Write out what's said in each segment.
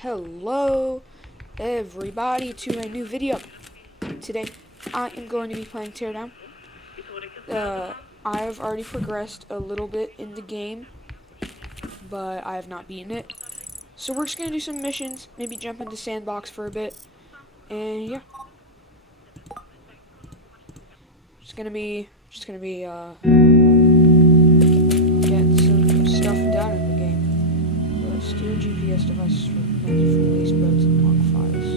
Hello everybody to a new video. Today I am going to be playing Teardown. I have already progressed a little bit in the game, but I have not beaten it. So we're just going to do some missions, maybe jump into Sandbox for a bit, and yeah. Just gonna be getting some stuff done in the game. Steal GPS devices from release boats and log files.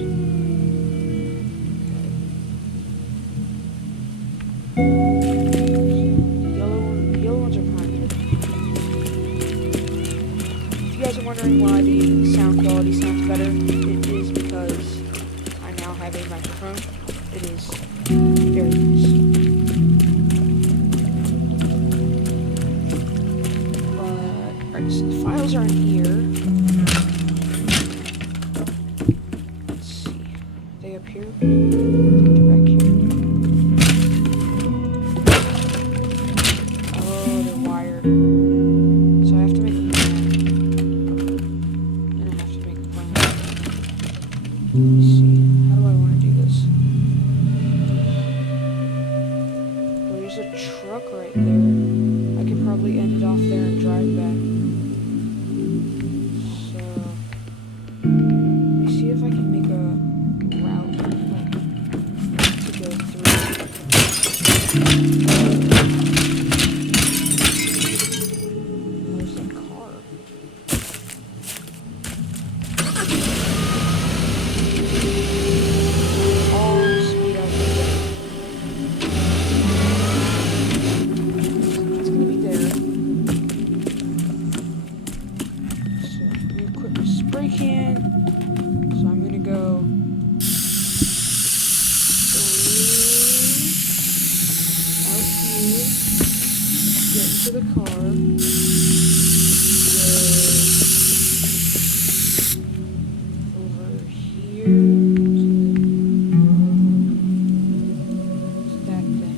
The yellow ones are primary. If you guys are wondering why the sound quality sounds better, it is because I now have a microphone. It is very nice. Alright, so the files are in here. Let's see. They up here? They're back here. Oh, they're wired. So I have to make a plan. And I have to make a plan. Let me see. How do I want to do this? Well, there's a truck right there. I could probably end it off there and drive back. So, let me see if I can make a route to go through. Where's the car? All speed out there. It's gonna be there. So, let me equip my spray can. So I'm gonna go out here, get into the car, go over here to that thing.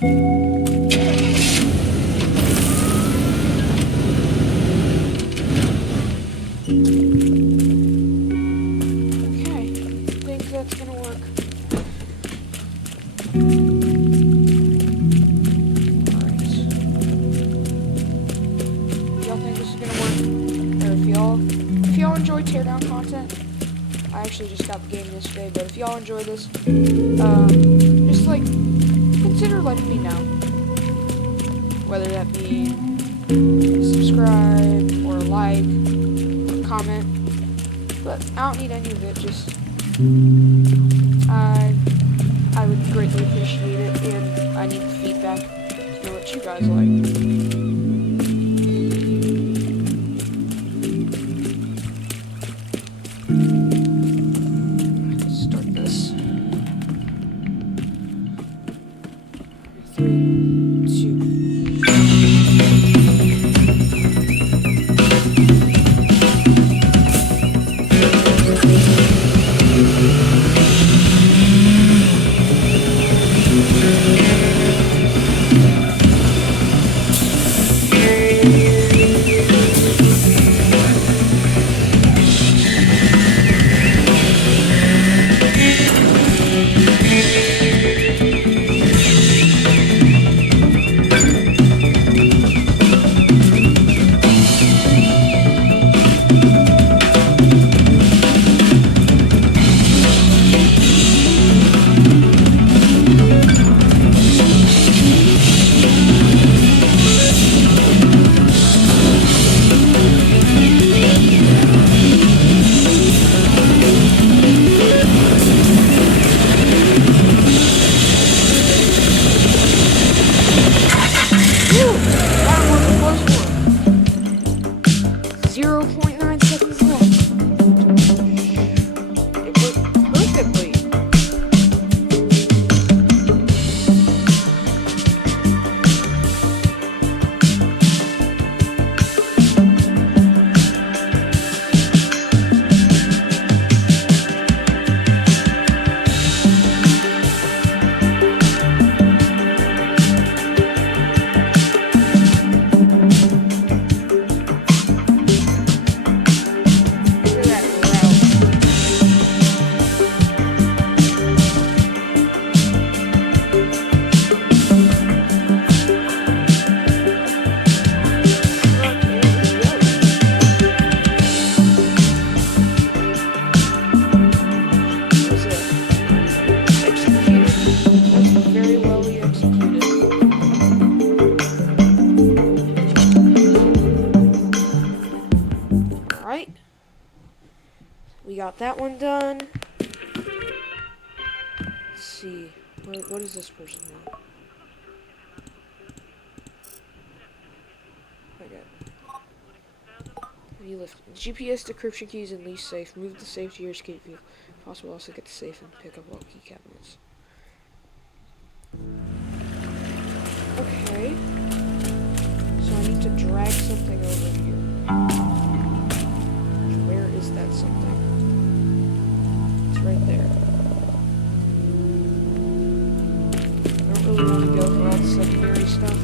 Okay, I think that's gonna work. Alright. Y'all think this is gonna work? Or if y'all enjoy teardown content, I actually just got the game yesterday, but if y'all enjoy this, just like consider letting me know. Whether that be subscribe or like or comment. But I don't need any of it, just I would greatly appreciate it, and I need the feedback to know what you guys like. Start this. 3, 2. We got that one done. Let's see. What is this person now? You lift GPS decryption keys and lease safe. Move the safe to your escape view. If possible, also get the safe and pick up all key cabinets. Okay. So I need to drag something over here. Where is that something? It's right there. I don't really want to go for all the secondary stuff.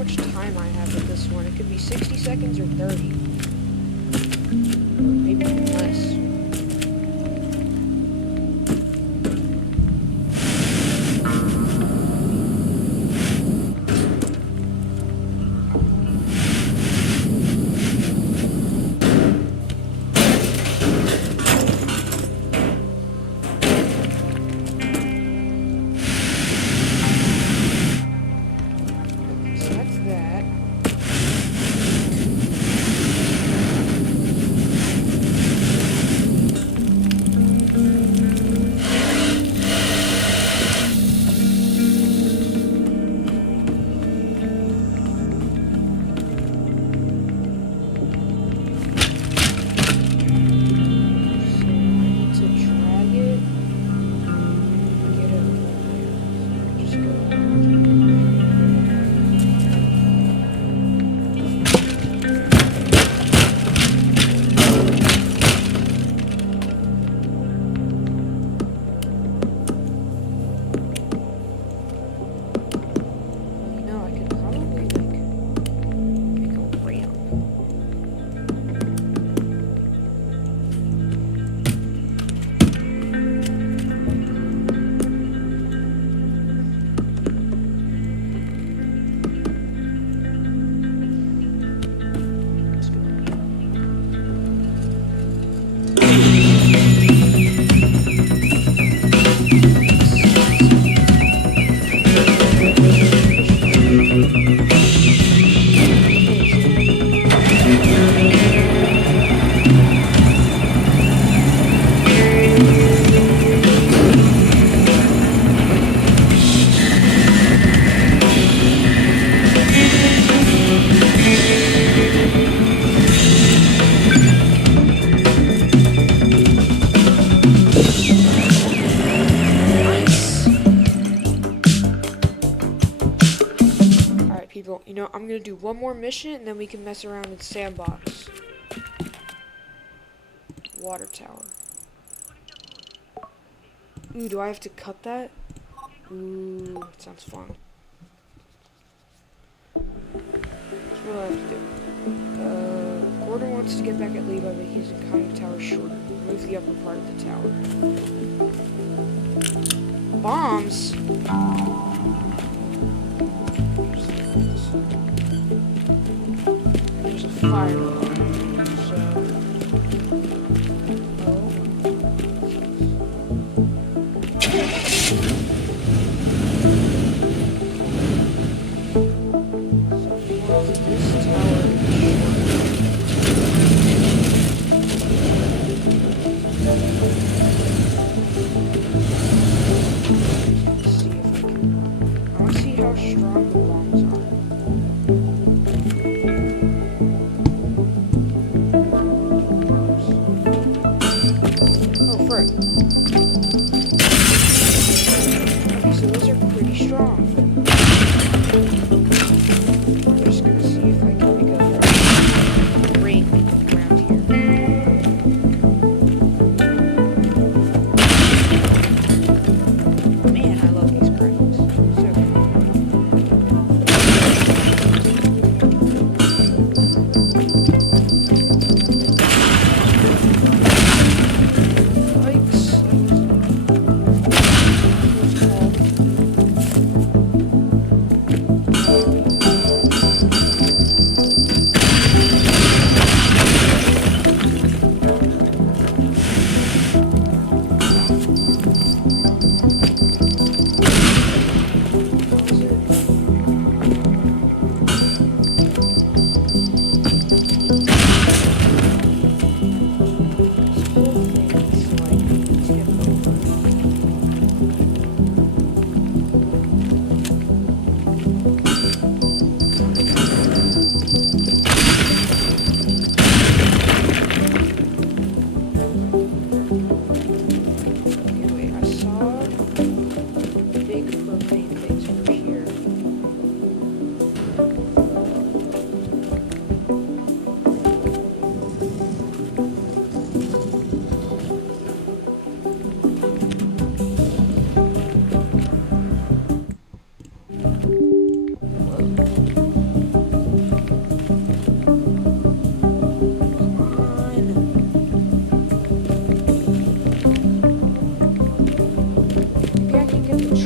much time I have with this one. It could be 60 seconds or 30. Maybe even less. People, you know, I'm gonna do one more mission and then we can mess around in Sandbox. Water tower. Ooh, do I have to cut that? Ooh, that sounds fun. That's what I have to do. Gordon wants to get back at Levi, but he's in conning tower short. Remove the upper part of the tower. Bombs? There's a fire alarm, so... This tower I want to see how strong the bombs are. Oh, frick.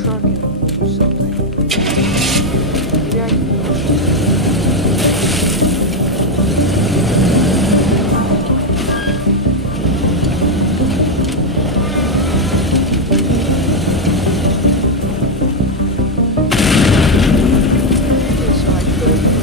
truck and do something. Maybe I can push it. Okay, so I could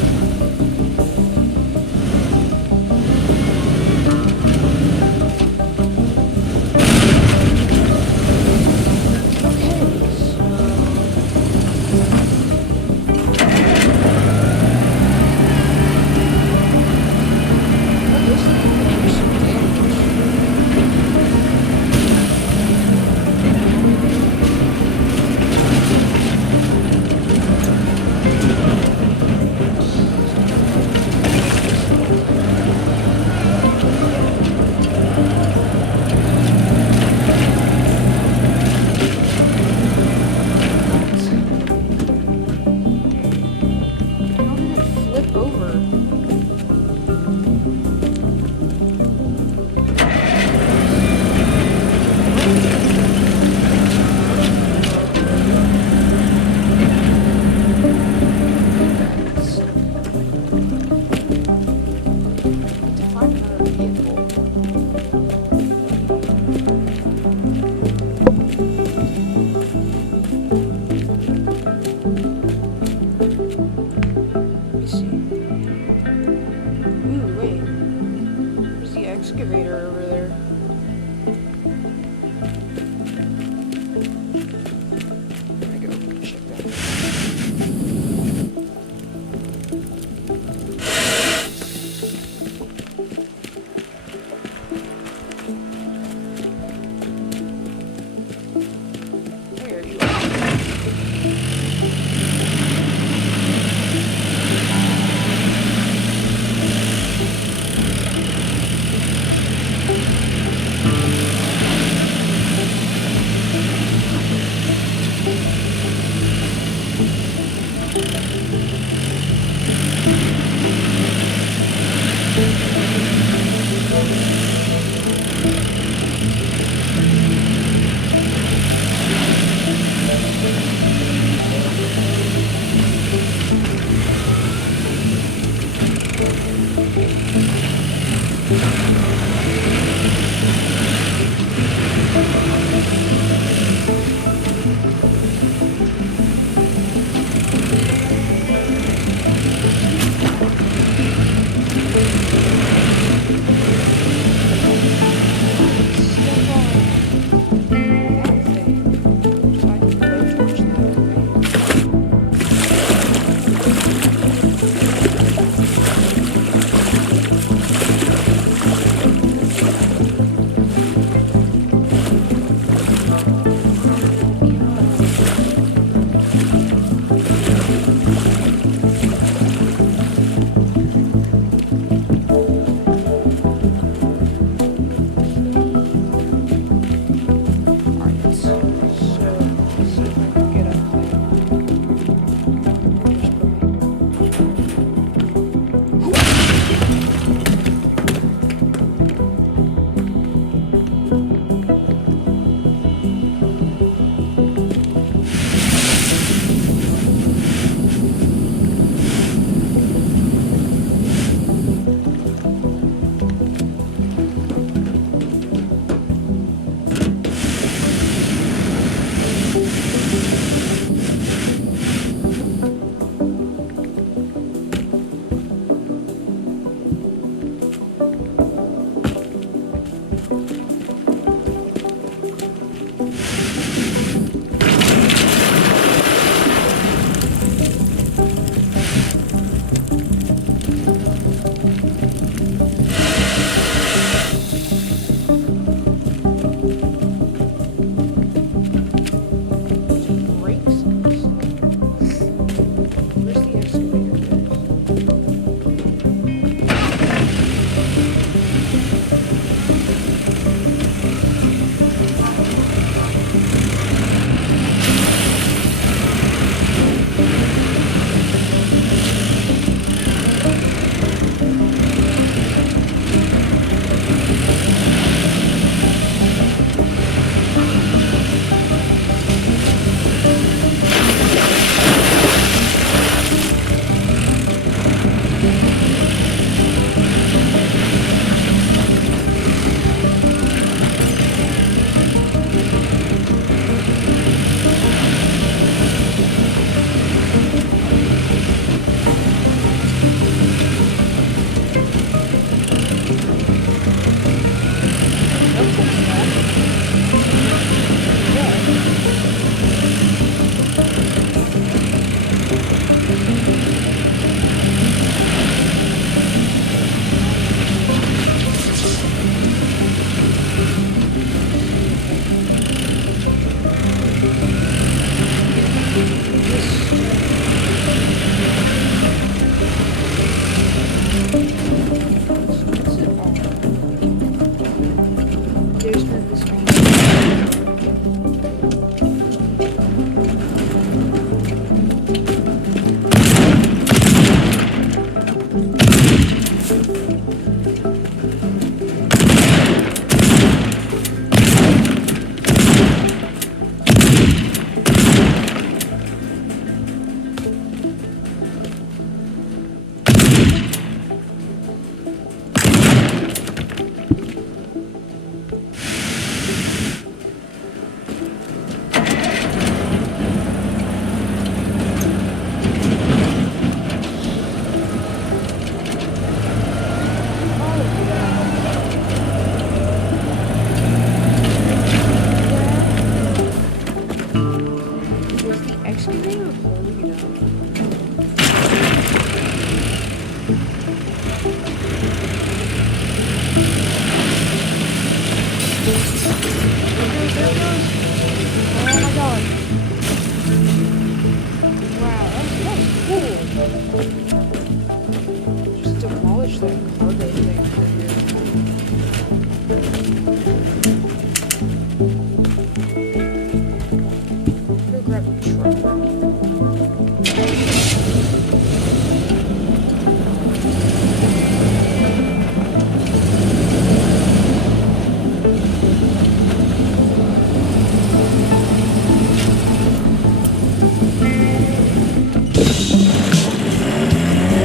drive a truck back here.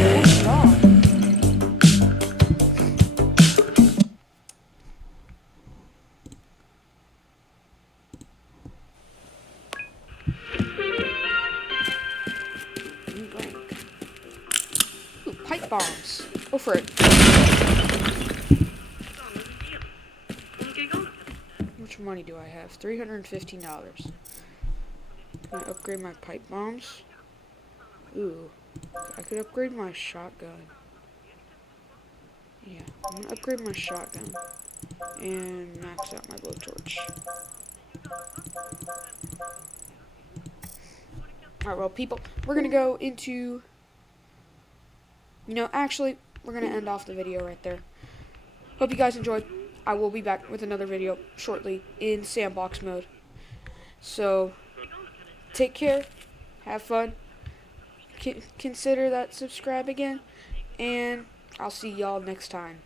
Good job. New rank. Ooh, pipe bombs. Go for it. How much money do I have? $315. Can I upgrade my pipe bombs? Ooh, I could upgrade my shotgun. Yeah, I'm gonna upgrade my shotgun and max out my blowtorch. Alright, well, people, we're gonna go into... actually, we're gonna end off the video right there. Hope you guys enjoyed. I will be back with another video shortly in sandbox mode. So, take care, have fun, consider that subscribe again, and I'll see y'all next time.